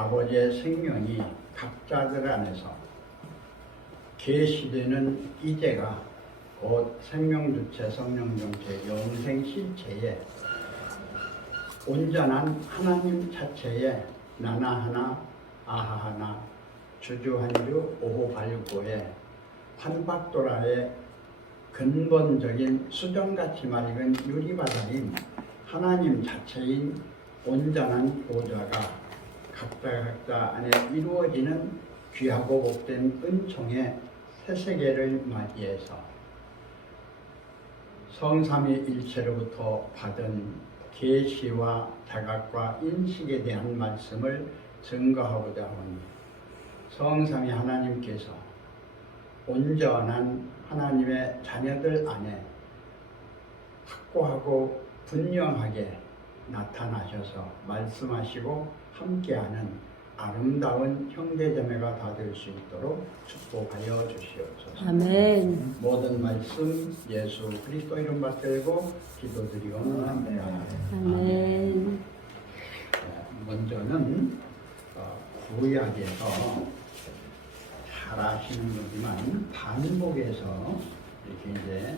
아버지의 생명이 각자들 안에서 계시되는 이제가 곧 생명주체 성령정체 영생 실체에 온전한 하나님 자체의 나나 하나 아하 하나 주주한주 오호발육고의 판박도라의 근본적인 수정같이 맑은 유리바닥인 하나님 자체인 온전한 보좌가 각자 안에 이루어지는 귀하고 복된 은총의 새 세계를 맞이해서 성삼위일체로부터 받은 계시와 자각과 인식에 대한 말씀을 증거하고자 하오니 성삼위 하나님께서 온전한 하나님의 자녀들 안에 확고하고 분명하게 나타나셔서 말씀하시고 함께하는 아름다운 형제자매가 다 될 수 있도록 축복하여 주시옵소서. 아멘. 모든 말씀 예수 그리스도 이름 받들고 기도드리옵나이다. 아멘. 먼저는 구약에서 잘 아시는 거지만 반복해서 이렇게 이제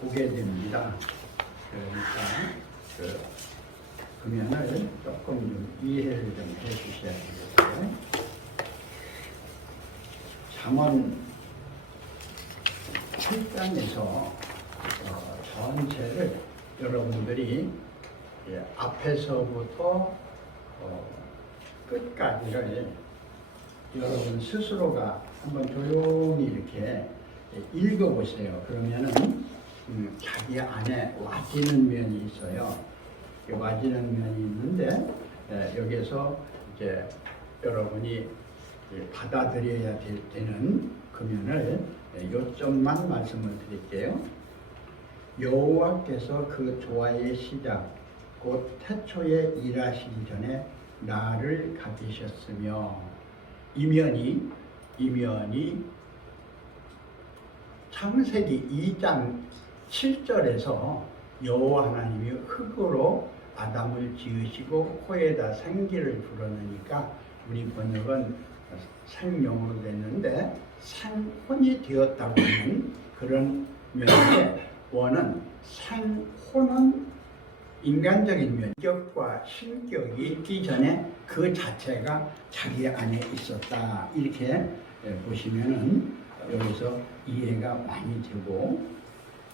보게 됩니다. 그러니까 금연을 조금 좀 이해를 좀 해주셔야 되겠어요. 잠언 7장에서 전체를 여러분들이 앞에서부터 끝까지를 여러분 스스로가 한번 조용히 이렇게 읽어보세요. 그러면은 자기 안에 와지는 면이 있어요. 와지는 면이 있는데 여기서 이제 여러분이 받아들여야 되는 금연을 요점만 말씀을 드릴게요. 여호와께서 그 조화의 시작 곧 태초에 일하시기 전에 나를 가지셨으며 이면이 창세기 2장 7절에서 여호와 하나님이 흙으로 아담을 지으시고 코에다 생기를 불어넣으니까 우리 번역은 생명으로 됐는데 생혼이 되었다고 하는 그런 면인데 원은 생혼은 인간적인 면격과 신격이 있기 전에 그 자체가 자기 안에 있었다 이렇게 보시면은 여기서 이해가 많이 되고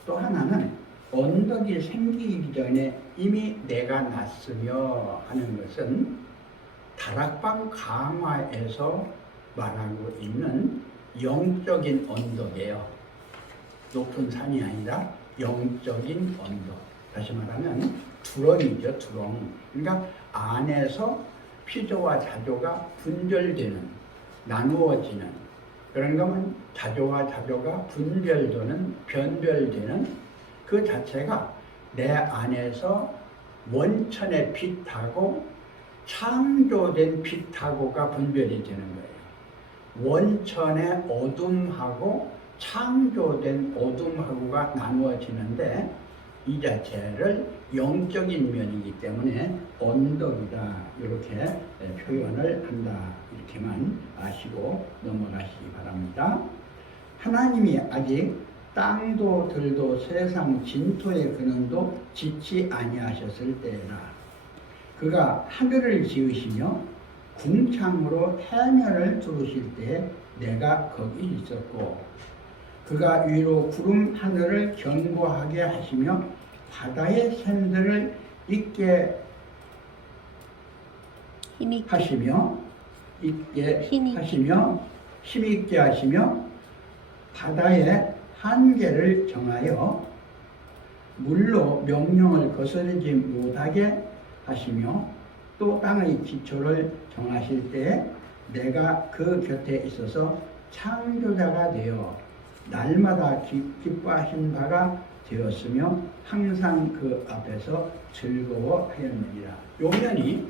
또 하나는 언덕이 생기기 전에 이미 내가 났으며 하는 것은 다락방 강화에서 말하고 있는 영적인 언덕이에요. 높은 산이 아니라 영적인 언덕. 다시 말하면 두렁이죠, 두렁. 그러니까 안에서 피조와 자조가 분별되는, 나누어지는 그런 거면 자조와 자조가 분별되는, 변별되는 그 자체가 내 안에서 원천의 빛하고 창조된 빛하고가 분별이 되는 거예요. 원천의 어둠하고 창조된 어둠하고가 나누어지는데 이 자체를 영적인 면이기 때문에 언덕이다 이렇게 표현을 한다 이렇게만 아시고 넘어가시기 바랍니다. 하나님이 아직 땅도 들도 세상 진토의 근원도 짓지 아니하셨을 때라 그가 하늘을 지으시며 궁창으로 해면을 두르실 때에 내가 거기 있었고 그가 위로 구름 하늘을 견고하게 하시며 바다의 샘들을 있게 하시며 힘있게 하시며 바다의 한계를 정하여 물로 명령을 거스르지 못하게 하시며 또 땅의 기초를 정하실 때에 내가 그 곁에 있어서 창조자가 되어 날마다 기뻐하신 바가 되었으며 항상 그 앞에서 즐거워하였느니라. 요 면이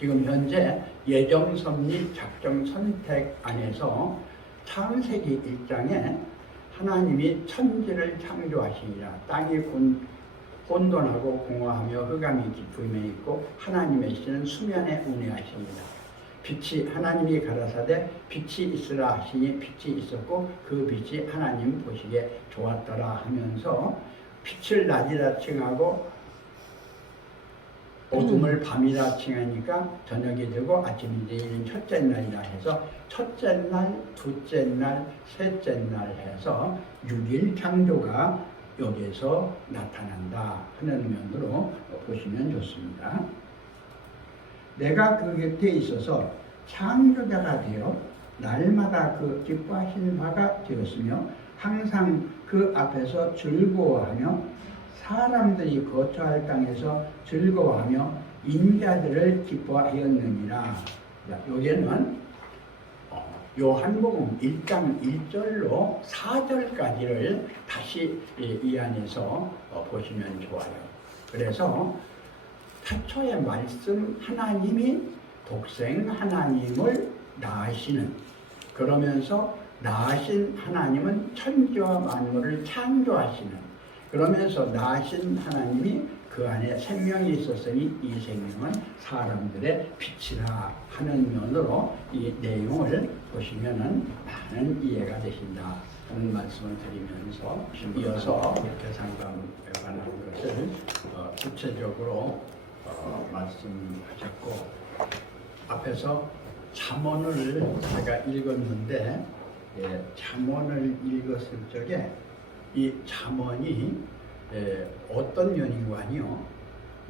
지금 현재 예정섭리 작정 선택 안에서 창세기 1장에 하나님이 천지를 창조하시니라. 땅이 혼돈하고 공허하며 흑암이 깊음에 있고 하나님의 신은 수면에 운행하십니다. 빛이 하나님이 가라사대 빛이 있으라 하시니 빛이 있었고 그 빛이 하나님 보시기에 좋았더라 하면서 빛을 낮이라 칭하고 어둠을 밤이라 칭하니까 저녁이 되고 아침이 되는 첫째 날이라 해서 첫째 날, 둘째 날, 셋째 날 해서 6일 창조가 여기에서 나타난다 하는 면으로 보시면 좋습니다. 내가 그 곁에 있어서 창조자가 되어 날마다 그 기뻐하신 바가 되었으며 항상 그 앞에서 즐거워하며 사람들이 거처할 땅에서 즐거워하며 인자들을 기뻐하였느니라. 여기에는 요한복음 1장 1절로 4절까지를 다시 이 안에서 보시면 좋아요. 그래서 태초의 말씀 하나님이 독생 하나님을 낳으시는, 그러면서 낳으신 하나님은 천지와 만물을 창조하시는, 그러면서 낳으신 하나님이 그 안에 생명이 있었으니 이 생명은 사람들의 빛이라 하는 면으로 이 내용을 보시면은 많은 이해가 되신다 하는 말씀을 드리면서 이어서 계산감에 관한 것을 구체적으로 말씀하셨고, 앞에서 잠언을 제가 읽었는데 잠언을 읽었을 적에 이 잠언이 어떤 면인가요?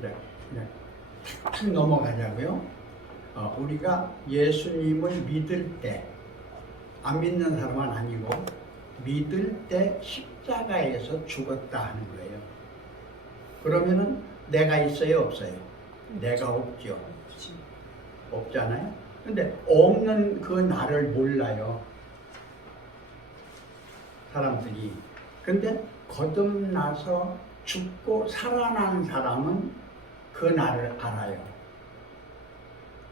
그냥 탁 넘어가자고요. 우리가 예수님을 믿을 때, 안 믿는 사람은 아니고 믿을 때 십자가에서 죽었다 하는 거예요. 그러면은 내가 있어요, 없어요? 내가 없죠. 없잖아요. 근데 없는 그 나를 몰라요, 사람들이. 근데 거듭나서 죽고 살아난 사람은 그 나를 알아요.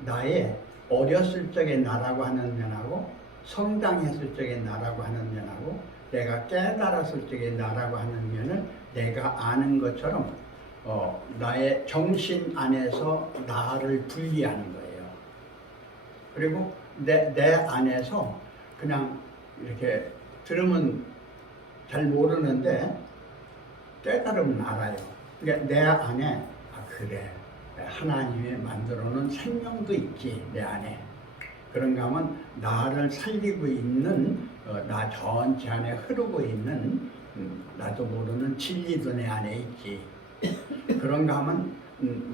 나의 어렸을 적의 나라고 하는 면하고 성장했을 적의 나라고 하는 면하고 내가 깨달았을 적의 나라고 하는 면을 내가 아는 것처럼 나의 정신 안에서 나를 분리하는 거예요. 그리고 내 안에서 그냥 이렇게 들으면 잘 모르는데 깨달으면 알아요. 그러니까 내 안에 그래, 하나님이 만들어 놓은 생명도 있지 내 안에. 그런가 하면 나를 살리고 있는 나 전체 안에 흐르고 있는 나도 모르는 진리도 내 안에 있지. 그런가 하면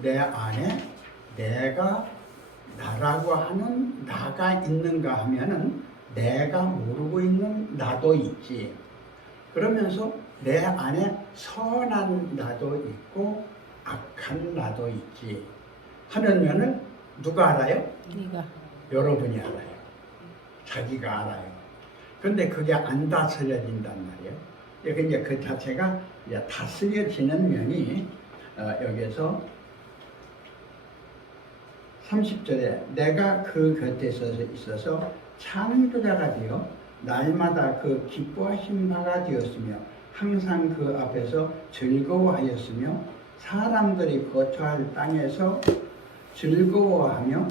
내 안에 내가 나라고 하는 나가 있는가 하면은 내가 모르고 있는 나도 있지. 그러면서 내 안에 선한 나도 있고 악한 나도 있지 하는 면을 누가 알아요? 네가. 여러분이 알아요. 자기가 알아요. 그런데 그게 안 다스려진단 말이에요. 이제 그 자체가 이제 다스려지는 면이 여기서 30절에 내가 그 곁에 있어서 창조자가 되어 날마다 그 기뻐하신 바가 되었으며 항상 그 앞에서 즐거워하였으며 사람들이 거처할 땅에서 즐거워하며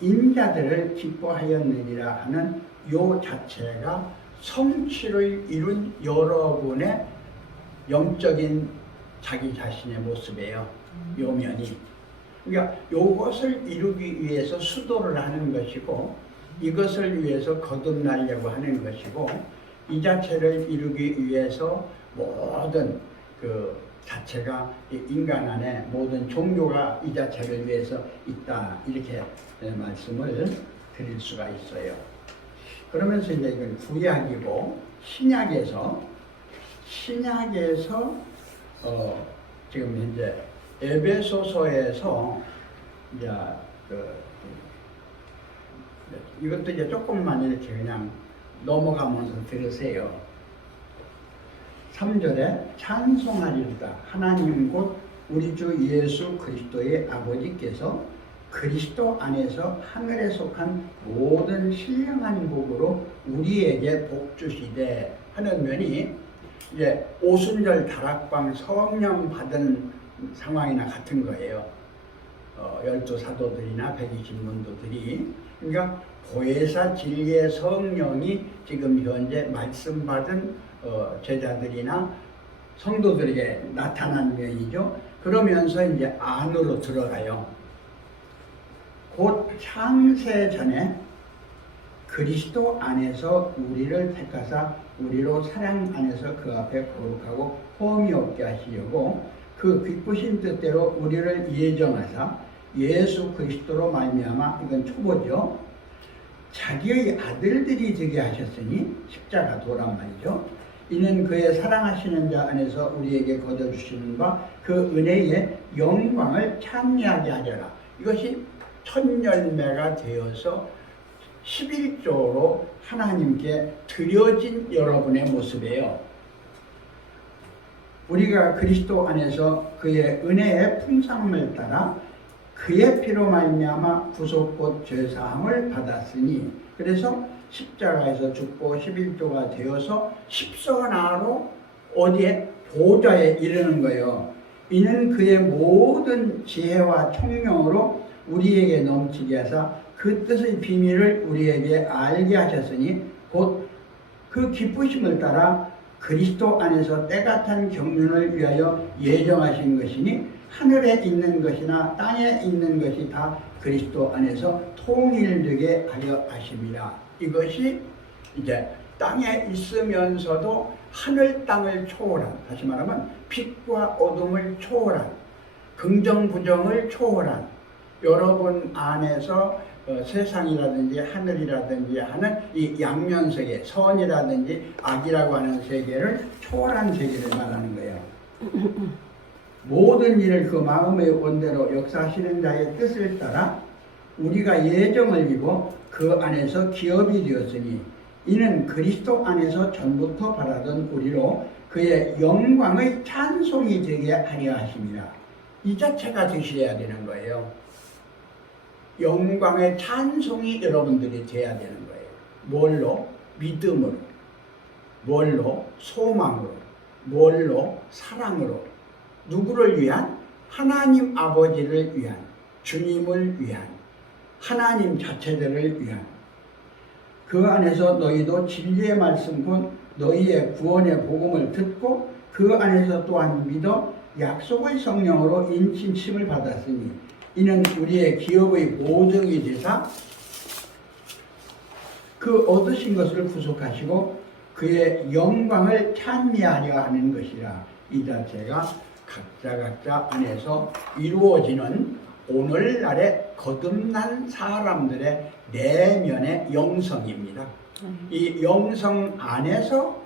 인자들을 기뻐하였느니라 하는 요 자체가 성취를 이룬 여러분의 영적인 자기 자신의 모습이에요. 요 면이. 그러니까 요것을 이루기 위해서 수도를 하는 것이고 이것을 위해서 거듭나려고 하는 것이고 이 자체를 이루기 위해서 모든 그 자체가 인간 안에 모든 종교가 이 자체를 위해서 있다 이렇게 말씀을 드릴 수가 있어요. 그러면서 이제 이건 구약이고 신약에서 지금 현재 에베소서에서 이제 이것도 이제 조금만 이렇게 그냥 넘어가면서 들으세요. 3절에 찬송하리로다. 하나님 곧 우리 주 예수 그리스도의 아버지께서 그리스도 안에서 하늘에 속한 모든 신령한 복으로 우리에게 복 주시되 하는 면이 이제 오순절 다락방 성령 받은 상황이나 같은 거예요. 열두 사도들이나 120문도들이 그러니까 보혜사 진리의 성령이 지금 현재 말씀 받은 제자들이나 성도들에게 나타난 면이죠. 그러면서 이제 안으로 들어가요. 곧 창세 전에 그리스도 안에서 우리를 택하사 우리로 사랑 안에서 그 앞에 거룩하고 험이 없게 하시려고 그 기쁘신 뜻대로 우리를 예정하사 예수 그리스도로 말미암아, 이건 초보죠, 자기의 아들들이 되게 하셨으니 십자가 도란 말이죠. 이는 그의 사랑하시는 자 안에서 우리에게 거둬주시는 바 그 은혜의 영광을 찬미하게 하려라. 이것이 첫 열매가 되어서 11조로 하나님께 드려진 여러분의 모습이에요. 우리가 그리스도 안에서 그의 은혜의 풍성함을 따라 그의 피로 말미암아 구속 곧 죄사함을 받았으니, 그래서 십자가에서 죽고 11조가 되어서 십선하로 어디에? 보좌에 이르는 거예요. 이는 그의 모든 지혜와 총명으로 우리에게 넘치게 하사 그 뜻의 비밀을 우리에게 알게 하셨으니 곧 그 기쁘심을 따라 그리스도 안에서 때가 탄 경륜을 위하여 예정하신 것이니 하늘에 있는 것이나 땅에 있는 것이 다 그리스도 안에서 통일되게 하려 하심이라. 이것이 이제 땅에 있으면서도 하늘 땅을 초월한, 다시 말하면 빛과 어둠을 초월한, 긍정 부정을 초월한, 여러분 안에서 세상이라든지 하늘이라든지 하는 이 양면세계, 선이라든지 악이라고 하는 세계를 초월한 세계를 말하는 거예요. 모든 일을 그 마음의 원대로 역사하시는 자의 뜻을 따라 우리가 예정을 입어 그 안에서 기업이 되었으니 이는 그리스도 안에서 전부터 바라던 우리로 그의 영광의 찬송이 되게 하려 하심이라. 이 자체가 되셔야 되는 거예요. 영광의 찬송이 여러분들이 돼야 되는 거예요. 뭘로? 믿음으로. 뭘로? 소망으로. 뭘로? 사랑으로. 누구를 위한? 하나님 아버지를 위한, 주님을 위한, 하나님 자체들을 위한. 그 안에서 너희도 진리의 말씀 곧 너희의 구원의 복음을 듣고 그 안에서 또한 믿어 약속의 성령으로 인침심을 받았으니 이는 우리의 기업의 보증이 되사 그 얻으신 것을 구속하시고 그의 영광을 찬미하려 하는 것이라. 이 자체가 각자 안에서 이루어지는 오늘날의 거듭난 사람들의 내면의 영성입니다. 이 영성 안에서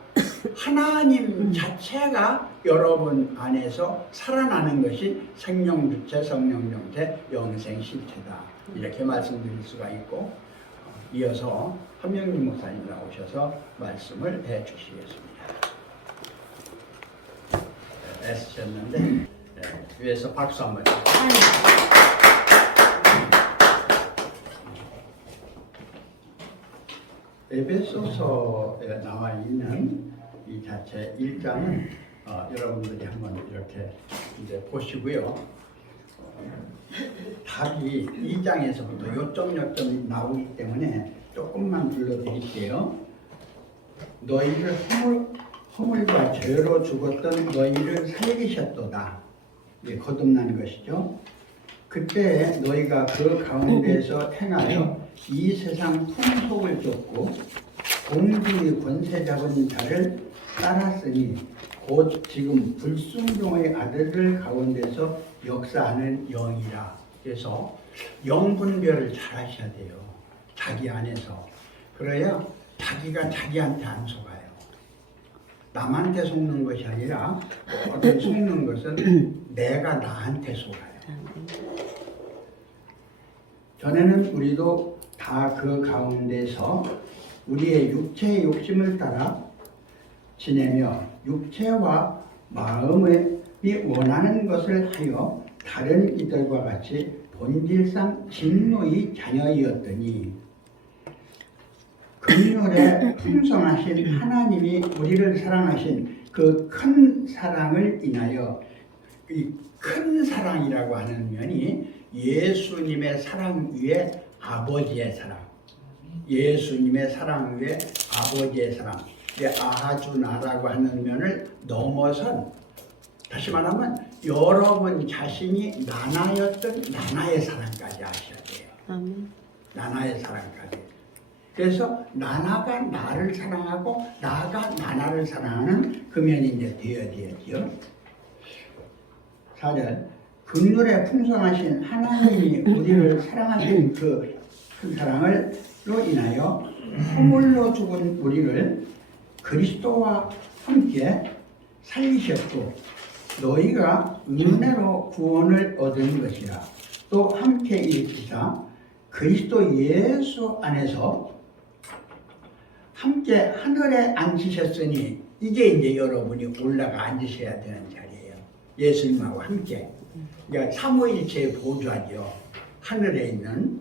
하나님 자체가 여러분 안에서 살아나는 것이 생명주체, 성령정체, 영생실체다. 이렇게 말씀드릴 수가 있고, 이어서 한명림 목사님 나오셔서 말씀을 해주시겠습니다. 애쓰셨는데 위에서 박수 한번 주세요. 에베소서에 나와 있는 이 자체 1장은 여러분들이 한번 이렇게 이제 보시고요. 답이 2장에서부터 요점이 나오기 때문에 조금만 불러드릴게요. 너희를 허물과 죄로 죽었던 너희를 살리셨도다. 이게 거듭난 것이죠. 그때 너희가 그 가운데서 행하여 이 세상 풍속을 쫓고 공중의 권세 잡은 자를 따랐으니 곧 지금 불순종의 아들들 가운데서 역사하는 영이라. 그래서 영분별을 잘 하셔야 돼요. 자기 안에서. 그래야 자기가 자기한테 안 속아요. 남한테 속는 것이 아니라 어떤 속는 것은 내가 나한테 속아요. 전에는 우리도 다 그 가운데서 우리의 육체의 욕심을 따라 지내며 육체와 마음이 원하는 것을 하여 다른 이들과 같이 본질상 진노의 자녀이었더니 긍휼에 풍성하신 하나님이 우리를 사랑하신 그 큰 사랑을 인하여, 이 큰 사랑이라고 하는 면이 예수님의 사랑 위에 아버지의 사랑, 예수님의 사랑 위에 아버지의 사랑, 아주 나라고 하는 면을 넘어선, 다시 말하면 여러분 자신이 나나였던 나나의 사랑까지 아셔야 돼요. 아멘. 나나의 사랑까지. 그래서 나나가 나를 사랑하고 나가 나나를 사랑하는 그 면이 이제 되어야지요. 4절, 긍휼에 풍성하신 하나님이 우리를 사랑하신 그 큰 사랑을로 인하여 허물로 죽은 우리를 그리스도와 함께 살리셨고 너희가 은혜로 구원을 얻은 것이라. 또 함께 일으키사 그리스도 예수 안에서 함께 하늘에 앉히셨으니, 이게 이제 여러분이 올라가 앉으셔야 되는 자리예요. 예수님하고 함께. 그러니까 삼위일체의 보좌죠. 하늘에 있는.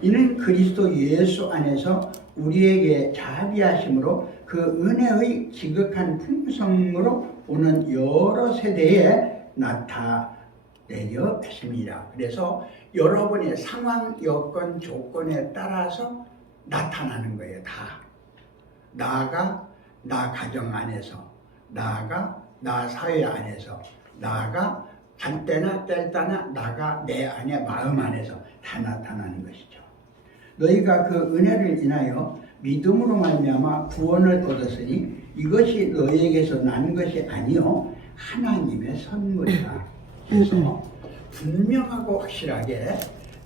이는 그리스도 예수 안에서 우리에게 자비하심으로 그 은혜의 지극한 풍성으로 오는 여러 세대에 나타내려 했습니다. 그래서 여러분의 상황, 여건, 조건에 따라서 나타나는 거예요. 다. 나아가 나 가정 안에서, 나아가 나 사회 안에서, 나아가 잘 때나 뗄 때나 나가 내 안에 마음 안에서 다 나타나는 것이죠. 너희가 그 은혜를 인하여 믿음으로 말미암아 구원을 얻었으니 이것이 너희에게서 난 것이 아니요 하나님의 선물이라. 그래서 분명하고 확실하게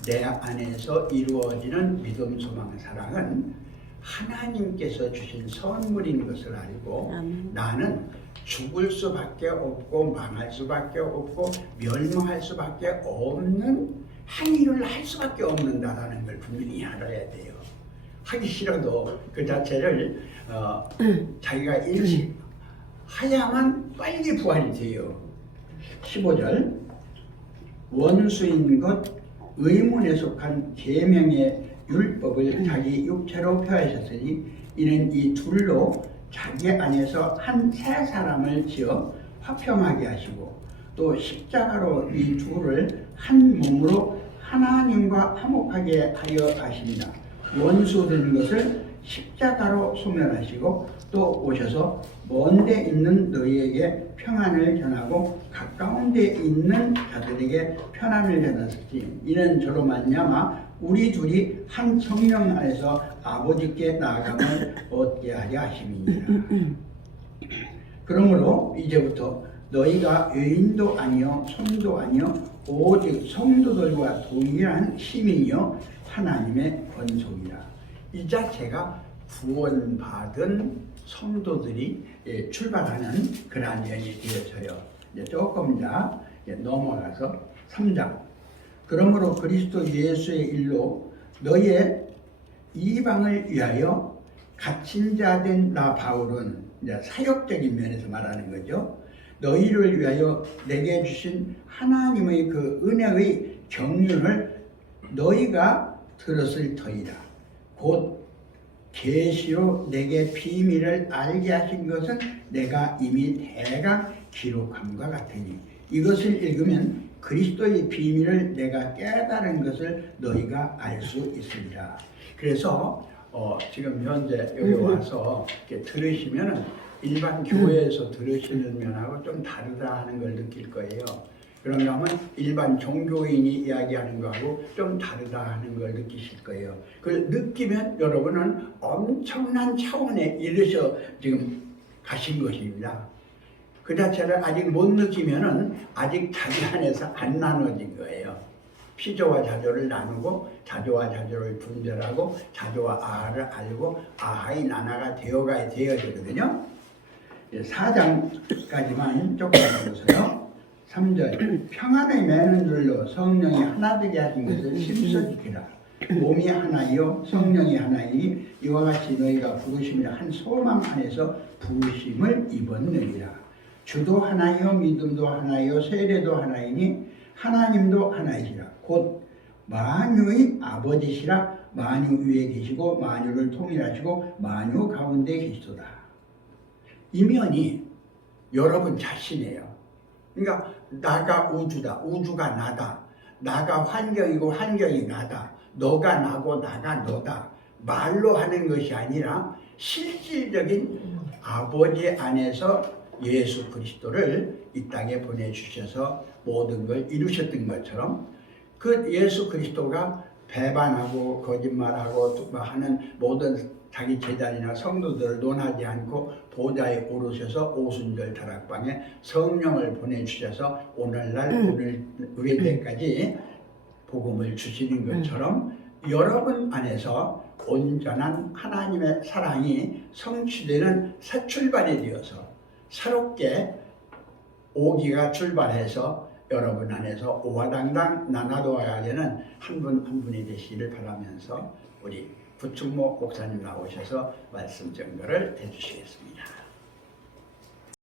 내 안에서 이루어지는 믿음, 소망, 사랑은 하나님께서 주신 선물인 것을 알고 나는 죽을 수밖에 없고 망할 수밖에 없고 멸망할 수밖에 없는 한 일을 할 수밖에 없는다라는 걸 분명히 알아야 돼요. 하기 싫어도 그 자체를 자기가 일식하야만 빨리 부활이 돼요. 15절, 원수인 것 의문에 속한 계명의 율법을 자기 육체로 펴하셨으니 이는 이 둘로 자기 안에서 한 새 사람을 지어 화평하게 하시고 또 십자가로 이 둘을 한 몸으로 하나님과 화목하게 하여 하십니다. 원수된 것을 십자가로 소멸하시고 또 오셔서 먼 데 있는 너희에게 평안을 전하고 가까운 데 있는 자들에게 편안을 전하시니 이는 저로 말미암아 우리 둘이 한 성령 안에서 아버지께 나아감을 얻게 하려 하심이니라. 그러므로 이제부터 너희가 외인도 아니요 손도 아니요 오직 성도들과 동일한 시민이요 하나님의 권속이라. 이 자체가 구원받은 성도들이 출발하는 그러한 면이 되어져요. 조금 더 넘어가서 3장. 그러므로 그리스도 예수의 일로 너희의 이방을 위하여 갇힌 자 된 나 바울은 사역적인 면에서 말하는 거죠. 너희를 위하여 내게 주신 하나님의 그 은혜의 경륜을 너희가 들었을 터이다. 곧 계시로 내게 비밀을 알게 하신 것은 내가 이미 대강 기록함과 같으니 이것을 읽으면 그리스도의 비밀을 내가 깨달은 것을 너희가 알 수 있으리라. 그래서 지금 현재 여기 와서 이렇게 들으시면은 일반 교회에서 들으시는 면하고 좀 다르다 하는 걸 느낄 거예요. 그러면 일반 종교인이 이야기하는 거하고 좀 다르다 하는 걸 느끼실 거예요. 그걸 느끼면 여러분은 엄청난 차원에 이르셔 지금 가신 것입니다. 그 자체를 아직 못 느끼면은 아직 자기 안에서 안 나눠진 거예요. 피조와 자조를 나누고 자조와 자조를 분별하고 자조와 아하를 알고 아하의 나나가 되어가야 되어지거든요. 4장까지만 조금 보세요. 3절, 평안의 매는 줄로 성령이 하나 되게 하신 것을 심서 지키라. 몸이 하나이요 성령이 하나이니 이와 같이 너희가 부르심이라 한 소망 안에서 부르심을 입었느니라. 주도 하나이요 믿음도 하나이요 세례도 하나이니 하나님도 하나이시라. 곧 만유의 아버지시라. 만유 위에 계시고 만유를 통일하시고 만유 가운데 계시도다. 이 면이 여러분 자신이에요. 그러니까 나가 우주다, 우주가 나다, 나가 환경이고 환경이 나다. 너가 나고 나가 너다. 말로 하는 것이 아니라 실질적인 아버지 안에서 예수 그리스도를 이 땅에 보내주셔서 모든 걸 이루셨던 것처럼 그 예수 그리스도가 배반하고 거짓말하고 하는 모든 자기 제자리나 성도들을 논하지 않고 보좌에 오르셔서 오순절 다락방에 성령을 보내주셔서 오늘날 오늘 우리들까지 복음을 주시는 것처럼 여러분 안에서 온전한 하나님의 사랑이 성취되는 새 출발이 되어서 새롭게 오기가 출발해서 여러분 안에서 오화당당 나눠도와야 되는 한 분 한 분이 되시기를 바라면서 우리 구충모 목사님 나오셔서 말씀 전거를 해주시겠습니다.